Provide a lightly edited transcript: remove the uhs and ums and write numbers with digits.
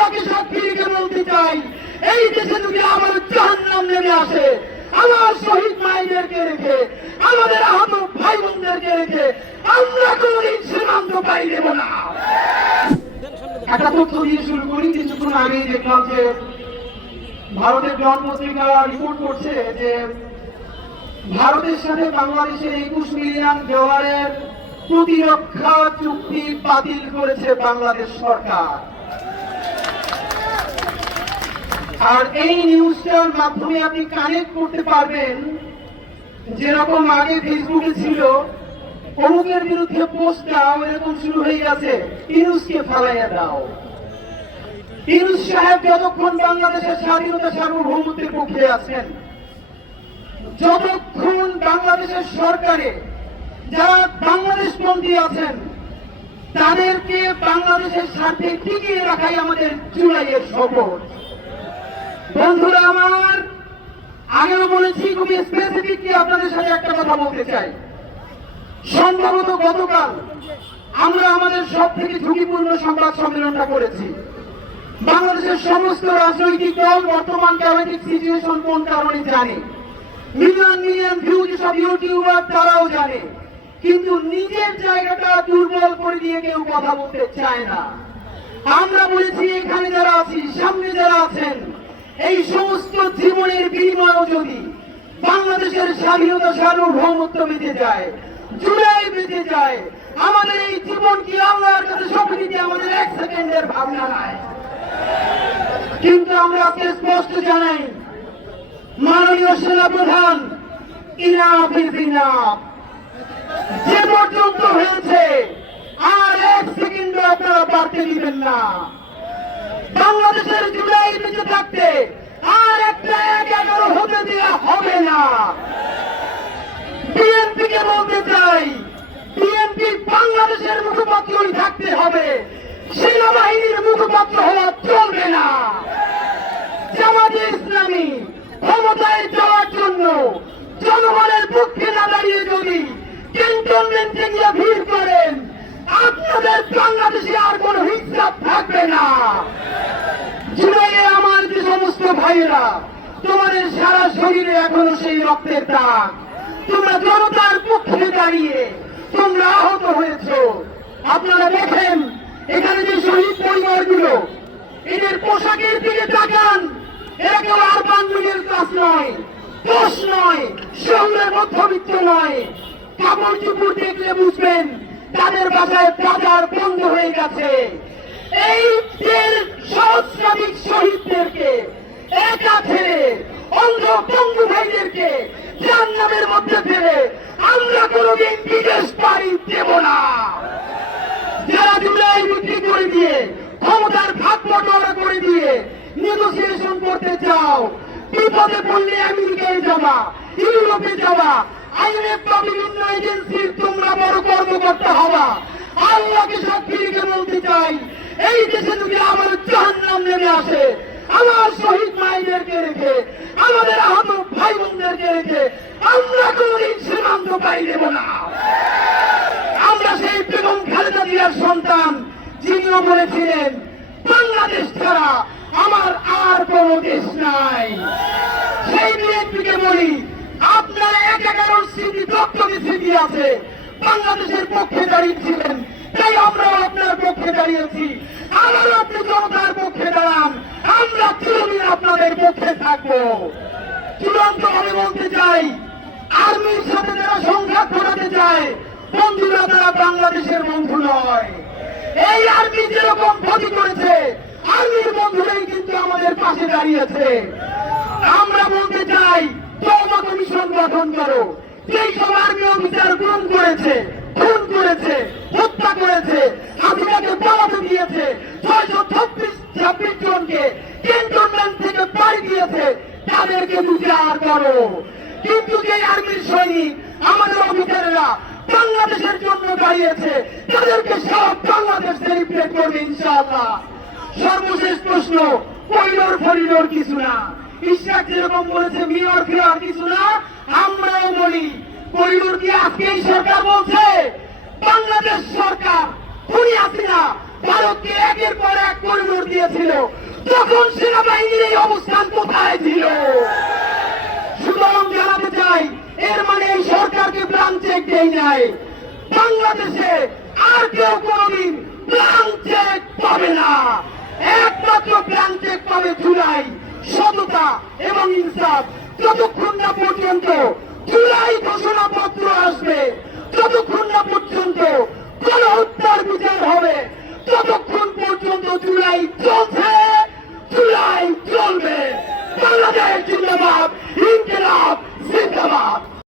আল্লাহকে সাক্ষী রেখে বলতে চাই, এই দেশে যদি আবার জাহান্নাম নেমে আসে, আমার শহীদ মায়েদেরকে রেখে, আমাদের আহত ভাই বোনদেরকে রেখে আমরা কোনদিন সীমান্ত পাই দেব না। একটা তথ্য দিয়ে শুরু করি। কিছুক্ষণ আগেই দেখলাম যে ভারতের ডন পত্রিকা রিপোর্ট করছে যে ভারতের সাথে বাংলাদেশের 21 মিলিয়ন ডলারের প্রতিরক্ষা চুক্তি বাতিল করেছে বাংলাদেশ সরকার। আর এই নিউজটার মাধ্যমে আপনি কানেক্ট করতে পারবেন, যেরকম আগে ফেসবুকে ছিল অমুকের বিরুদ্ধে পোস্ট দাও, এরকম শুরু হয়ে গেছে ইউনুসকে ফালাইয়া দাও। ইউনুস সাহেব যতক্ষণ বাংলাদেশের স্বাধীনতা সার্বভৌমত্বের পক্ষে আছেন, যতক্ষণ বাংলাদেশের সরকারে যারা বাংলাদেশপন্থী আছেন তাদেরকে বাংলাদেশের স্বার্থে টিকিয়ে রাখাই আমাদের জুলাইয়ের শপথ। বন্ধুরা আমার, আগেও বলেছি, খুবই স্পেসিফিকলি আপনাদের সাথে একটা কথা বলতে চাই। সম্ভবত গতকাল আমরা আমাদের সব থেকে ঝুঁকিপূর্ণ সংবাদ সম্মেলনটা করেছি। বাংলাদেশের সমস্ত রাজনৈতিক দল বর্তমান ক্যাবিনেট সিচুয়েশন কোন কারণে জানে, মিলিয়ন মিলিয়ন ভিউজ সব ইউটিউবার তারাও জানে, কিন্তু নিজের জায়গাটা দুর্বল করে দিয়ে কেউ কথা বলতে চায় না। আমরা বলেছি এখানে যারা আছি, সামনে যারা আছেন, এই সমস্ত জীবনের বিনিময়েও যদি বাংলাদেশের স্বাধীনতা সার্বভৌমত্ব বেঁচে যায়, জুলাই বেঁচে যায়, আমাদের এই জীবন কি আল্লাহর কাছে সঁপে দিতে আমাদের 1 সেকেন্ডের ভাবনা নাই। কিন্তু আমরা আজকে স্পষ্ট জানাই, মাননীয় সেনাপ্রধান, ইনাফ ইজ ইনাফ। যে পর্যন্ত হয়েছে আর 1 সেকেন্ড আপনারা বাড়তে দিবেন না। বাংলাদেশের জুলাই বেঁচে থাকতে আর একটা 11 হতে দেওয়া হবে না। বিএনপিকে বলতে চাই, বিএনপি বাংলাদেশের মুখপাত্রই থাকতে হবে, সেনাবাহিনীর মুখপাত্র হওয়া চলবে না। জামাতে ইসলামী ক্ষমতায় যাওয়ার জন্য জনগণের পক্ষে না দাঁড়িয়ে যদি ক্যান্টনমেন্টে গিয়ে ভিড় করেন, আপনাদের বাংলাদেশে আর কোন হিসাব থাকবে না। জুলাইয়ে আমার যে সমস্ত ভাইয়েরা, তোমাদের সারা শরীরে এখনো সেই রক্তের দাগ, তোমরা জনতার পক্ষে দাঁড়িয়ে তোমরা আহত হয়েছ। আপনারা দেখেন এখানে যে শহীদ পরিবারগুলো, এদের পোশাকের দিকে তাকান, এরা কেউ আরবান মিডল ক্লাস নয়, দোষ নয়, শহরের মধ্যবিত্ত নয়। কাপড় চুপড় দেখলে বুঝবেন তাদের বাসায় বাজার বন্ধ হয়ে গেছে। এই সহস্রাধিক শহীদদেরকে একা ছেড়ে, অন্ধ বন্ধু ভাইদেরকে জাহান্নামের মধ্যে ফেলে আমরা কোনদিন বিদেশ পাড়ি দেব না। যারা জুলাই বিক্রি করে দিয়ে, ক্ষমতার ভাগ বটোয়ারা করে দিয়ে নেগোসিয়েশন করতে চাও, বিপদে পড়লে আমেরিকায় যাওয়া, ইউরোপে যাওয়া, IMF বা বিভিন্ন এজেন্সির তোমরা বড় কর্মকর্তা হওয়া, আল্লাহকে সাক্ষী রেখে বলতে চাই, এই দেশে যদি আবার জাহান্নাম নেমে আসে, আমার শহীদ মায়েদেরকে রেখে, আমাদের আহত ভাই বোনদেরকে রেখে আমরা কোনদিন সীমান্ত পাই দেব না। আমরা সেই বেগম খালেদা জিয়ার সন্তান, যিনিও বলেছিলেন বাংলাদেশ ছাড়া আমার আর কোন দেশ নাই। সেই বিএনপিকে বলি, আপনার 11 স্মৃতি, দপ্তরি স্মৃতি আছে, বাংলাদেশের পক্ষে দাঁড়িয়েছিলেন, তাই আমরাও আপনার পক্ষে দাঁড়িয়েছি। আবারও আপনি জনতার পক্ষে দাঁড়ান, আমরা চিরদিন আপনাদের পক্ষে থাকবো। চূড়ান্ত ভাবে বলতে চাই, আর্মির সাথে যারা সংঘাত ঘটাতে চায়, বন্ধুরা তারা বাংলাদেশের বন্ধু নয়। এই আর্মি যেরকম ক্ষতি করেছে, আর্মির বন্ধুরাই কিন্তু আমাদের পাশে দাঁড়িয়েছে। আমরা বলতে চাই, তওবা কমিশন গঠন করো। যেই সব আর্মি অফিসার গুম করেছে, খুন করেছে, হত্যা করেছে, হাসিনাকে পালাতে দিয়েছে, 626 জনকে ক্যান্টনমেন্ট থেকে বাড়ি দিয়েছে, তাদেরকে বিচার করো। কিন্তু যে আর্মির সৈনিক, আমাদের অফিসাররা বাংলাদেশের জন্য দাঁড়িয়েছে, তাদেরকে সব বাংলাদেশ সেলিব্রেট করবে ইনশাআল্লাহ। সর্বশেষ প্রশ্ন, করিডোর ফরিডোর কিছু না, ইশরাক যেরকম বলেছে মেয়র ফেয়ার কিছু না, আমরাও বলি করিডোর কি আজকে এই সরকার বলছে? বাংলাদেশ সরকার খুনি হাসিনা ভারতকে একের পর এক করিডোর দিয়েছিল, তখন সেনাবাহিনীর এই অবস্থান কোথায় ছিল? সুতরাং জানাতে চাই, এর মানে এই সরকারকে ব্ল্যাঙ্ক চেক দেই নাই। বাংলাদেশে আর কেউ কোনদিন ব্ল্যাঙ্ক চেক পাবে না। একমাত্র ব্ল্যাঙ্ক চেক পাবে জুলাই, সততা এবং ইনসাফ। যতক্ষণ না পর্যন্ত জুলাই ঘোষণাপত্র আসবে, ততক্ষণ না পর্যন্ত গণহত্যার বিচার হবে।